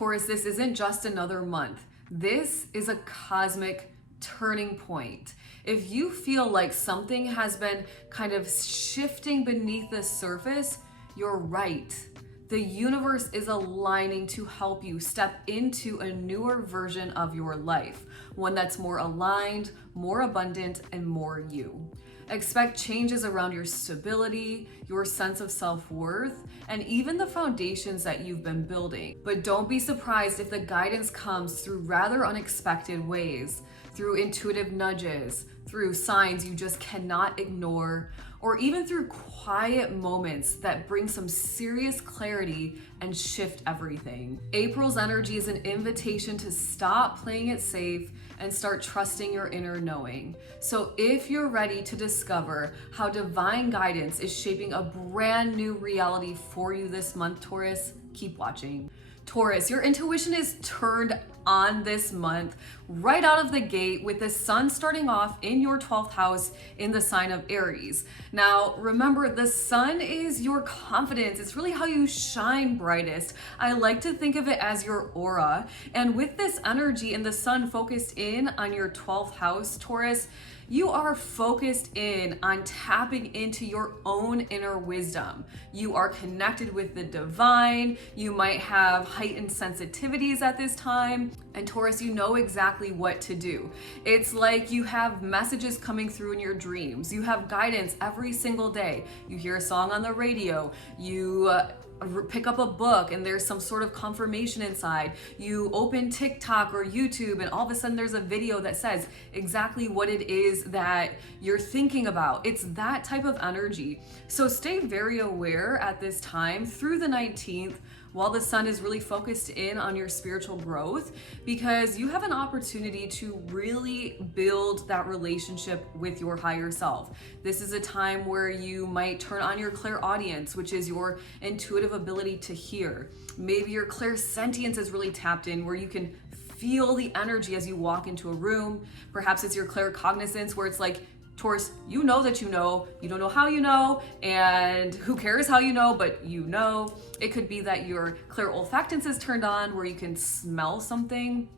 Taurus, this isn't just another month. This is a cosmic turning point. If you feel like something has been kind of shifting beneath the surface, you're right. The universe is aligning to help you step into a newer version of your life, one that's more aligned, more abundant, and more you. Expect changes around your stability, your sense of self-worth, and even the foundations that you've been building. But don't be surprised if the guidance comes through rather unexpected ways, through intuitive nudges, through signs you just cannot ignore, or even through quiet moments that bring some serious clarity and shift everything. April's energy is an invitation to stop playing it safe and start trusting your inner knowing. So if you're ready to discover how divine guidance is shaping a brand new reality for you this month, Taurus, keep watching. Taurus, your intuition is turned on this month right out of the gate with the sun starting off in your 12th house in the sign of Aries. Now, remember, the sun is your confidence. It's really how you shine brightest. I like to think of it as your aura. And with this energy and the sun focused in on your 12th house, Taurus, you are focused in on tapping into your own inner wisdom. You are connected with the divine. You might have heightened sensitivities at this time. And Taurus, you know exactly what to do. It's like you have messages coming through in your dreams. You have guidance every single day. You hear a song on the radio. You pick up a book and there's some sort of confirmation inside. You open TikTok or YouTube and all of a sudden there's a video that says exactly what it is that you're thinking about. It's that type of energy. So stay very aware at this time through the 19th while the sun is really focused in on your spiritual growth, because you have an opportunity to really build that relationship with your higher self. This is a time where you might turn on your clairaudience, which is your intuitive ability to hear. Maybe your clairsentience is really tapped in, where you can feel the energy as you walk into a room. Perhaps it's your claircognizance, where it's like, Taurus, you know that you know, you don't know how you know, and who cares how you know, but you know. It could be that your clairolfactance is turned on, where you can smell something,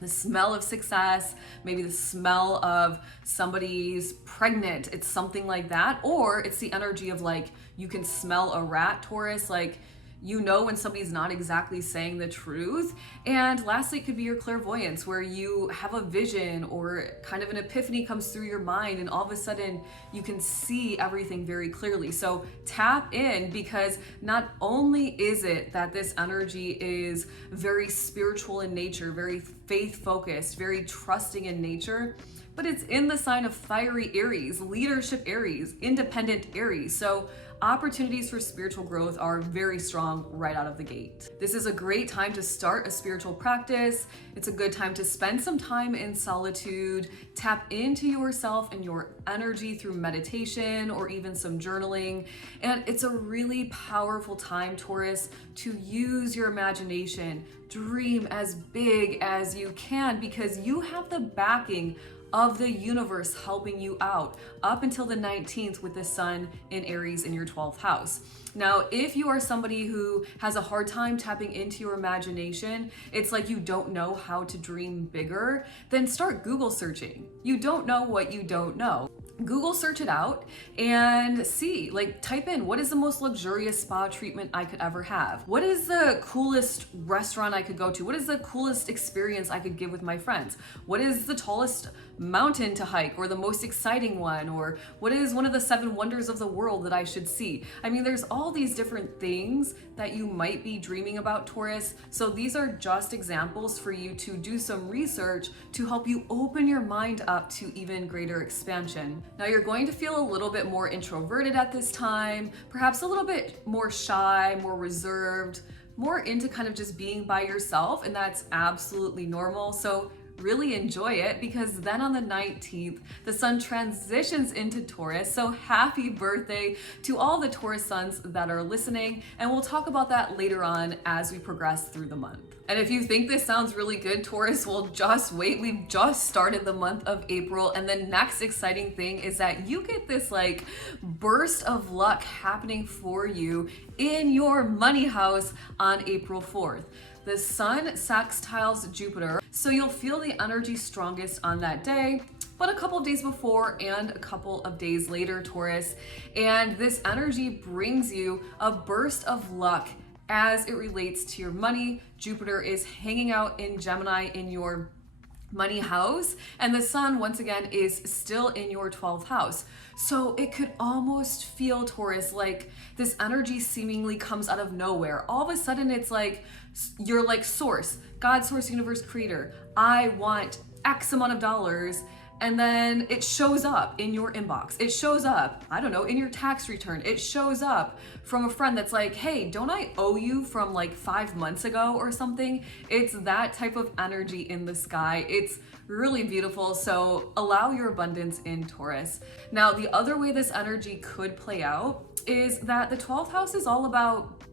the smell of success, maybe the smell of somebody's pregnant, it's something like that. Or it's the energy of like, you can smell a rat, Taurus, like, you know when somebody's not exactly saying the truth. And lastly, it could be your clairvoyance, where you have a vision or kind of an epiphany comes through your mind and all of a sudden you can see everything very clearly. So tap in, because not only is it that this energy is very spiritual in nature, very faith focused, very trusting in nature, but it's in the sign of fiery Aries, leadership Aries, independent Aries. So opportunities for spiritual growth are very strong right out of the gate. This is a great time to start a spiritual practice. It's a good time to spend some time in solitude, tap into yourself and your energy through meditation or even some journaling. And it's a really powerful time, Taurus, to use your imagination, dream as big as you can, because you have the backing of the universe helping you out up until the 19th with the sun in Aries in your 12th house. Now, if you are somebody who has a hard time tapping into your imagination, it's like you don't know how to dream bigger, then start Google searching. You don't know what you don't know. Google search it out and see, like, type in, what is the most luxurious spa treatment I could ever have? What is the coolest restaurant I could go to? What is the coolest experience I could give with my friends? What is the tallest mountain to hike, or the most exciting one? Or what is one of the 7 wonders of the world that I should see? I mean, there's all these different things that you might be dreaming about, Taurus. So these are just examples for you to do some research to help you open your mind up to even greater expansion. Now, you're going to feel a little bit more introverted at this time, perhaps a little bit more shy, more reserved, more into kind of just being by yourself, and that's absolutely normal. So really enjoy it, because then on the 19th, the sun transitions into Taurus. So happy birthday to all the Taurus suns that are listening. And we'll talk about that later on as we progress through the month. And if you think this sounds really good, Taurus, well, just wait. We've just started the month of April. And the next exciting thing is that you get this like burst of luck happening for you in your money house on April 4th. the sun sextiles Jupiter, so you'll feel the energy strongest on that day, but a couple of days before and a couple of days later, Taurus. And this energy brings you a burst of luck as it relates to your money. Jupiter is hanging out in Gemini in your money house, and the sun once again is still in your 12th house. So it could almost feel, Taurus, like this energy seemingly comes out of nowhere. All of a sudden it's like you're like source, God, source, universe, creator, I want X amount of dollars, and then it shows up in your inbox. It shows up, I don't know, in your tax return. It shows up from a friend that's like, hey, don't I owe you from like 5 months ago or something? It's that type of energy in the sky. It's really beautiful. So allow your abundance in, Taurus. Now, the other way this energy could play out is that the 12th house is all about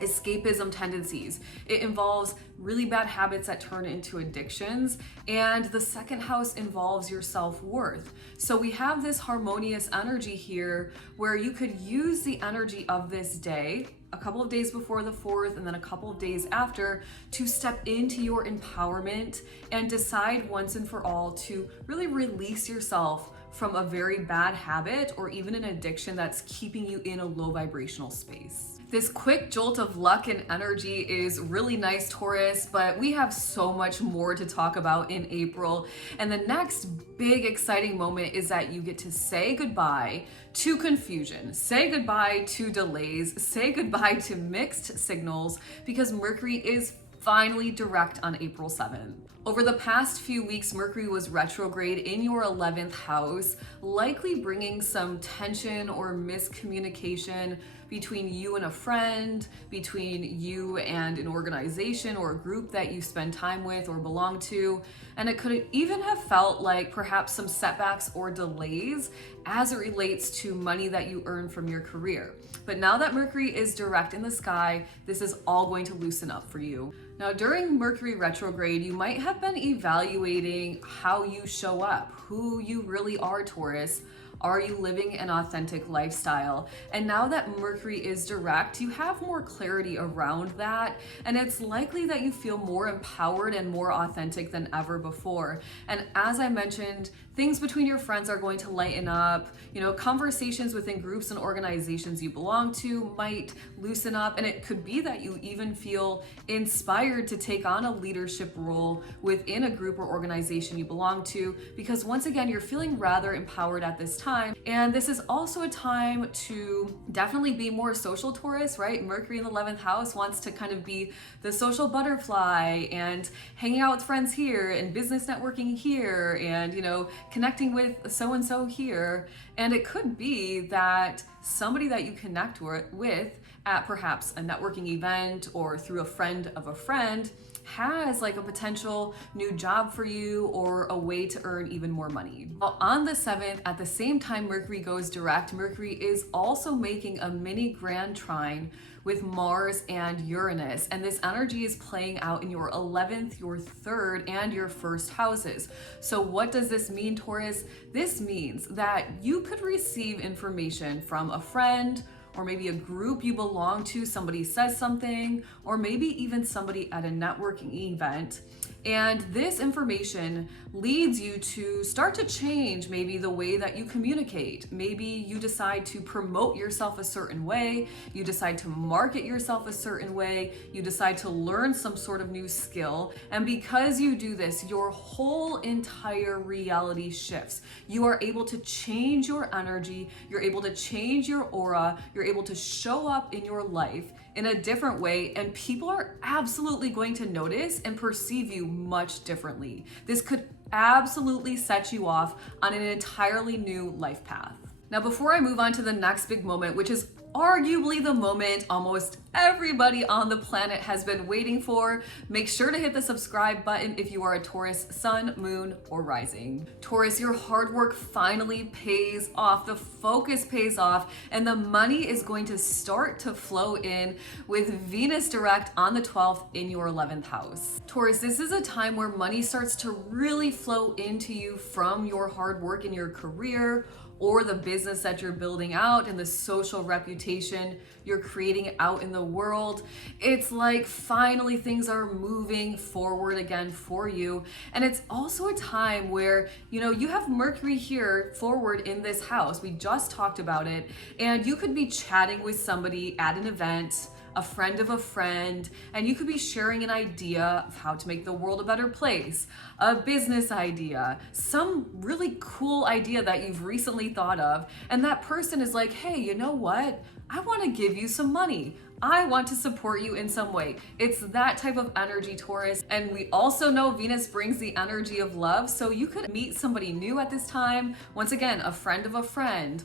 escapism tendencies. It involves really bad habits that turn into addictions, and the second house involves your self-worth. So we have this harmonious energy here where you could use the energy of this day, a couple of days before the 4th and then a couple of days after, to step into your empowerment and decide once and for all to really release yourself from a very bad habit or even an addiction that's keeping you in a low vibrational space. This quick jolt of luck and energy is really nice, Taurus, but we have so much more to talk about in April. And the next big exciting moment is that you get to say goodbye to confusion, say goodbye to delays, say goodbye to mixed signals, because Mercury is finally direct on April 7th. Over the past few weeks, Mercury was retrograde in your 11th house, likely bringing some tension or miscommunication between you and a friend, between you and an organization or a group that you spend time with or belong to. And it could even have felt like perhaps some setbacks or delays as it relates to money that you earn from your career. But now that Mercury is direct in the sky, this is all going to loosen up for you. Now, during Mercury retrograde, you might have been evaluating how you show up, who you really are, Taurus. Are you living an authentic lifestyle? And now that Mercury is direct, you have more clarity around that. And it's likely that you feel more empowered and more authentic than ever before. And as I mentioned, things between your friends are going to lighten up. You know, conversations within groups and organizations you belong to might loosen up. And it could be that you even feel inspired to take on a leadership role within a group or organization you belong to, because once again, you're feeling rather empowered at this time. And this is also a time to definitely be more social, Taurus, right? Mercury in the 11th house wants to kind of be the social butterfly and hanging out with friends here and business networking here and, you know, connecting with so-and-so here. And it could be that somebody that you connect with at perhaps a networking event or through a friend of a friend has like a potential new job for you or a way to earn even more money. On the 7th, at the same time Mercury goes direct, Mercury is also making a mini grand trine with Mars and Uranus. And this energy is playing out in your 11th, your 3rd, and your 1st houses. So what does this mean, Taurus? This means that you could receive information from a friend, or maybe a group you belong to, somebody says something, or maybe even somebody at a networking event. And this information leads you to start to change maybe the way that you communicate. Maybe you decide to promote yourself a certain way, you decide to market yourself a certain way, you decide to learn some sort of new skill. And because you do this, your whole entire reality shifts. You are able to change your energy, you're able to change your aura, you're able to show up in your life in a different way, and people are absolutely going to notice and perceive you much differently. This could absolutely set you off on an entirely new life path. Now, before I move on to the next big moment, which is arguably the moment almost everybody on the planet has been waiting for, make sure to hit the subscribe button if you are a Taurus sun, moon, or rising. Taurus, your hard work finally pays off, the focus pays off, and the money is going to start to flow in with Venus direct on the 12th in your 11th house. Taurus, this is a time where money starts to really flow into you from your hard work in your career or the business that you're building out and the social reputation you're creating out in the world. It's like finally things are moving forward again for you. And it's also a time where, you have Mercury here forward in this house. We just talked about it. And you could be chatting with somebody at an event, a friend of a friend, and you could be sharing an idea of how to make the world a better place, a business idea, some really cool idea that you've recently thought of, and that person is like, hey, you know what? I want to give you some money. I want to support you in some way. It's that type of energy, Taurus. And we also know Venus brings the energy of love. So you could meet somebody new at this time. Once again, a friend of a friend.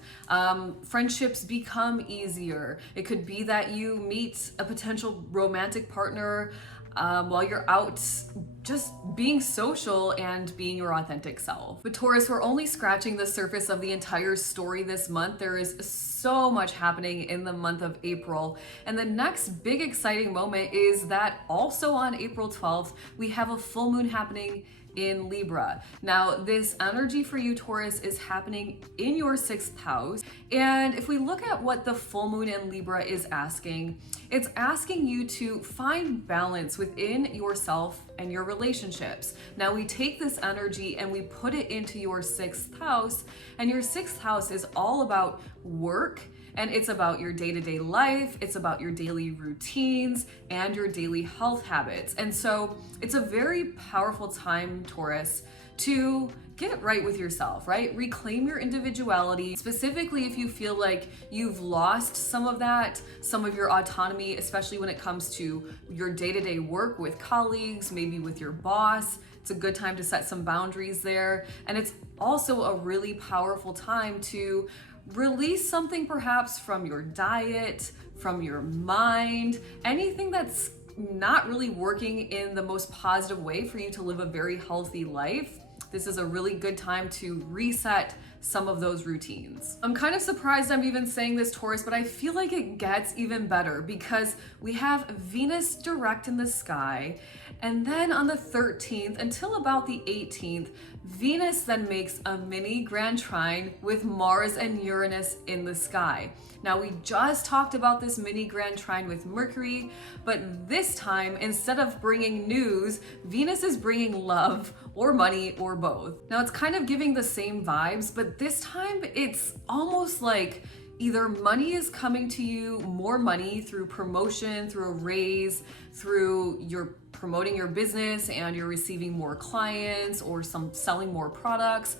Friendships become easier. It could be that you meet a potential romantic partner while you're out just being social and being your authentic self. But Taurus, we're only scratching the surface of the entire story this month. There is so much happening in the month of April. And the next big exciting moment is that also on April 12th, we have a full moon happening in Libra. Now, this energy for you, Taurus, is happening in your 6th house. And if we look at what the full moon in Libra is asking, it's asking you to find balance within yourself and your relationships. Now, we take this energy and we put it into your 6th house, and your 6th house is all about work. And it's about your day-to-day life, it's about your daily routines and your daily health habits. And so it's a very powerful time, Taurus, to get right with yourself, right? Reclaim your individuality, specifically if you feel like you've lost some of that, some of your autonomy, especially when it comes to your day-to-day work with colleagues, maybe with your boss. It's a good time to set some boundaries there. And it's also a really powerful time to release something perhaps from your diet, from your mind, anything that's not really working in the most positive way for you to live a very healthy life. This is a really good time to reset some of those routines. I'm kind of surprised I'm even saying this, Taurus, but I feel like it gets even better because we have Venus direct in the sky, and then on the 13th until about the 18th, Venus then makes a mini grand trine with Mars and Uranus in the sky. Now, we just talked about this mini grand trine with Mercury, but this time, instead of bringing news, Venus is bringing love or money or both. Now, it's kind of giving the same vibes, but this time it's almost like either money is coming to you, more money through promotion, through a raise, through your promoting your business and you're receiving more clients or selling more products,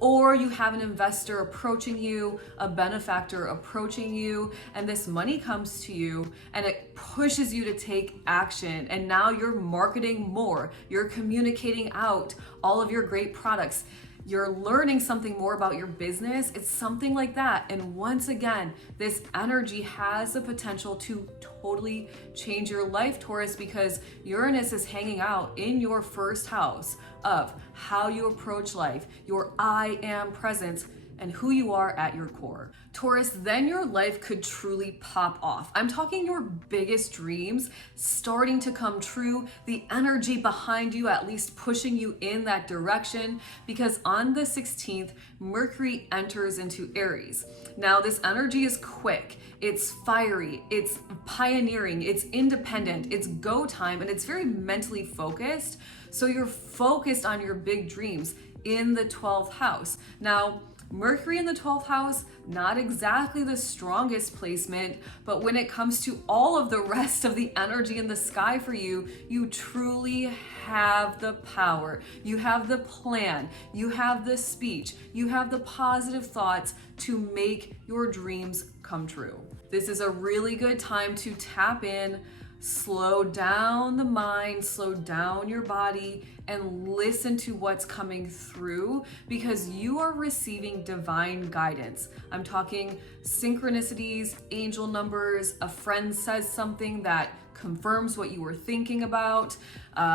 or you have an investor approaching you, a benefactor approaching you, and this money comes to you and it pushes you to take action. And now you're marketing more, you're communicating out all of your great products. You're learning something more about your business. It's something like that. And once again, this energy has the potential to totally change your life, Taurus, because Uranus is hanging out in your 1st house of how you approach life, your I am presence, and who you are at your core. Taurus, then your life could truly pop off. I'm talking your biggest dreams starting to come true, the energy behind you at least pushing you in that direction, because on the 16th, Mercury enters into Aries. Now, this energy is quick, it's fiery, it's pioneering, it's independent, it's go time, and it's very mentally focused. So you're focused on your big dreams in the 12th house. Now, Mercury in the 12th house, not exactly the strongest placement, but when it comes to all of the rest of the energy in the sky for you, you truly have the power. You have the plan, you have the speech, you have the positive thoughts to make your dreams come true. This is a really good time to tap in, slow down the mind, slow down your body, and listen to what's coming through because you are receiving divine guidance. I'm talking synchronicities, angel numbers, a friend says something that confirms what you were thinking about,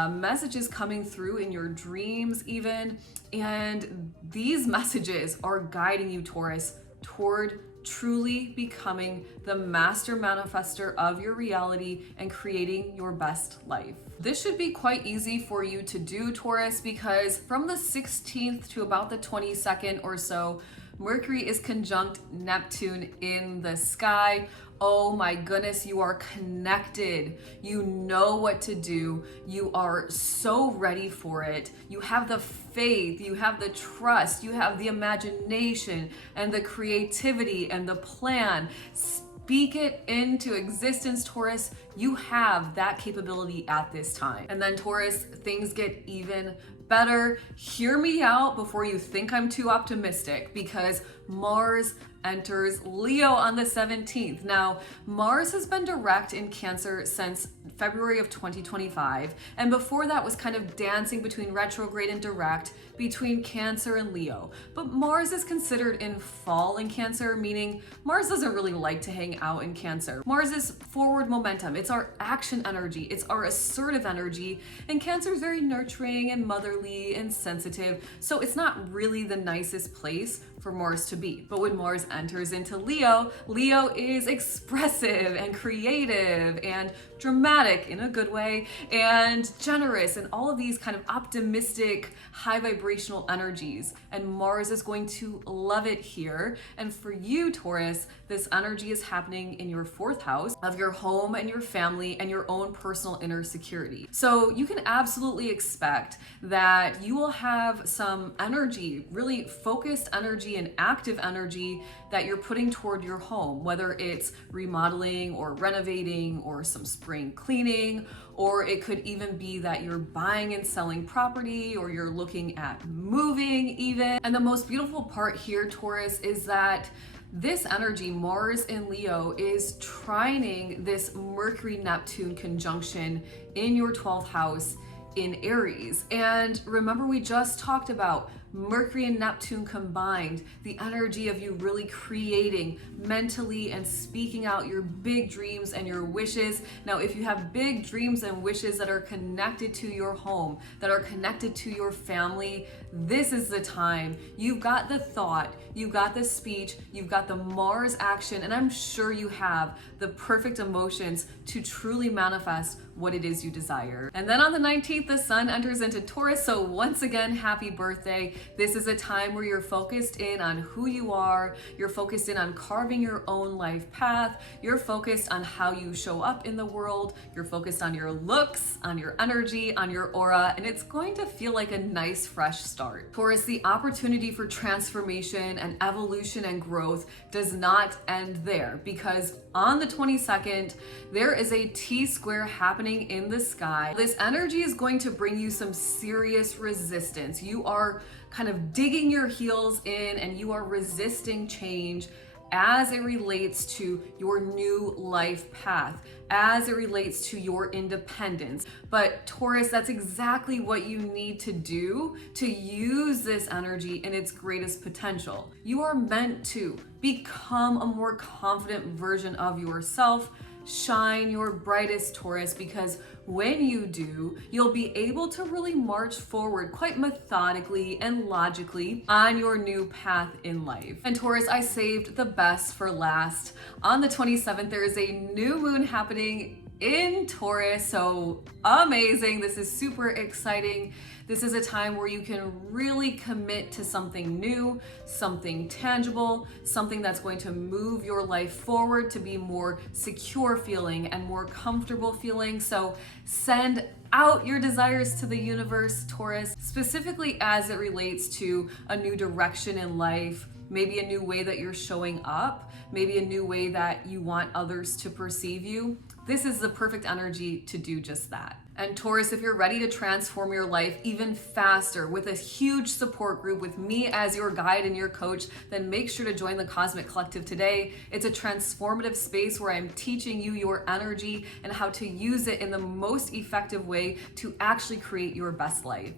messages coming through in your dreams even, and these messages are guiding you, Taurus, toward truly becoming the master manifester of your reality and creating your best life. This should be quite easy for you to do, Taurus, because from the 16th to about the 22nd or so, Mercury is conjunct Neptune in the sky. Oh my goodness, you are connected. You know what to do. You are so ready for it. You have the faith, you have the trust, you have the imagination and the creativity and the plan. Speak it into existence, Taurus. You have that capability at this time. And then Taurus, things get even better. Hear me out before you think I'm too optimistic, because Mars enters Leo on the 17th. Now, Mars has been direct in Cancer since February of 2025, and before that was kind of dancing between retrograde and direct between Cancer and Leo. But Mars is considered in fall in Cancer, meaning Mars doesn't really like to hang out in Cancer. Mars is forward momentum. It's our action energy. It's our assertive energy, and Cancer is very nurturing and motherly and sensitive. So it's not really the nicest place for Mars to be. But when Mars enters into Leo, Leo is expressive and creative and dramatic in a good way and generous and all of these kind of optimistic, high vibrational energies. And Mars is going to love it here. And for you, Taurus, this energy is happening in your 4th house of your home and your family and your own personal inner security. So you can absolutely expect that you will have some energy, really focused energy and active energy that you're putting toward your home, whether it's remodeling or renovating or some spring cleaning, or it could even be that you're buying and selling property, or you're looking at moving even. And the most beautiful part here, Taurus, is that this energy, Mars in Leo, is trining this Mercury-Neptune conjunction in your 12th house in Aries. And remember, we just talked about Mercury and Neptune combined, the energy of you really creating mentally and speaking out your big dreams and your wishes. Now, if you have big dreams and wishes that are connected to your home, that are connected to your family, this is the time. You've got the thought, you've got the speech, you've got the Mars action, and I'm sure you have the perfect emotions to truly manifest what it is you desire. And then on the 19th, the sun enters into Taurus. So once again, happy birthday. This is a time where you're focused in on who you are. You're focused in on carving your own life path. You're focused on how you show up in the world. You're focused on your looks, on your energy, on your aura, and it's going to feel like a nice, fresh start. Taurus, the opportunity for transformation and evolution and growth does not end there, because on the 22nd, there is a T-square happening in the sky. This energy is going to bring you some serious resistance. You are kind of digging your heels in and you are resisting change as it relates to your new life path, as it relates to your independence. But Taurus, that's exactly what you need to do to use this energy in its greatest potential. You are meant to become a more confident version of yourself. Shine your brightest, Taurus, because when you do, you'll be able to really march forward quite methodically and logically on your new path in life. And Taurus, I saved the best for last. On the 27th, there is a new moon happening in Taurus, so amazing. This is super exciting. This is a time where you can really commit to something new, something tangible, something that's going to move your life forward to be more secure feeling and more comfortable feeling. So send out your desires to the universe, Taurus, specifically as it relates to a new direction in life, maybe a new way that you're showing up, maybe a new way that you want others to perceive you. This is the perfect energy to do just that. And Taurus, if you're ready to transform your life even faster with a huge support group with me as your guide and your coach, then make sure to join the Cosmic Collective today. It's a transformative space where I'm teaching you your energy and how to use it in the most effective way to actually create your best life.